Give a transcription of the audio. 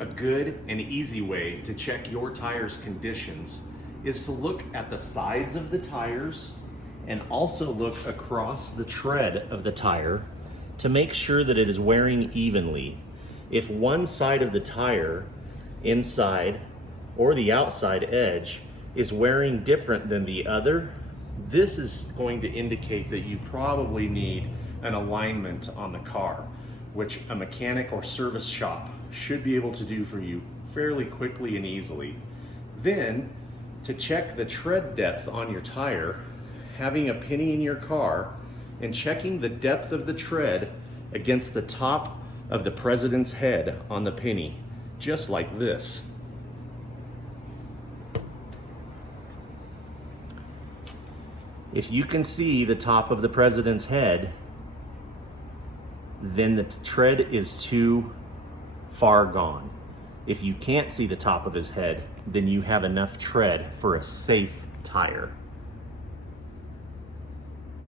A good and easy way to check your tire's conditions is to look at the sides of the tires and also look across the tread of the tire to make sure that it is wearing evenly. If one side of the tire, inside or the outside edge, is wearing different than the other, this is going to indicate that you probably need an alignment on the car, which a mechanic or service shop should be able to do for you fairly quickly and easily. Then, to check the tread depth on your tire, having a penny in your car and checking the depth of the tread against the top of the president's head on the penny, just like this. If you can see the top of the president's head, then the tread is too far gone. If you can't see the top of his head, then you have enough tread for a safe tire.